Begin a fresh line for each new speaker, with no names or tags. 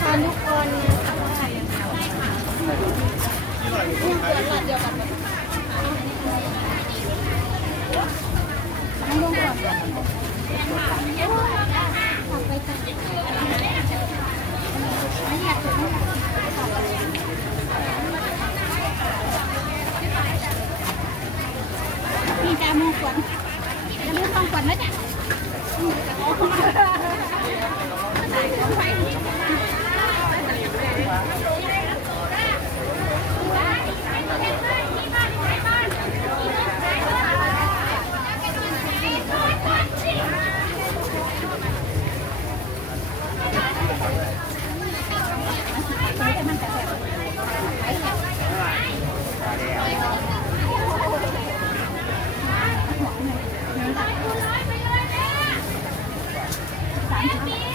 ทานทุกคนมีจามูกวนอย่าลืมต้องกวนนะจ๊ะ Happy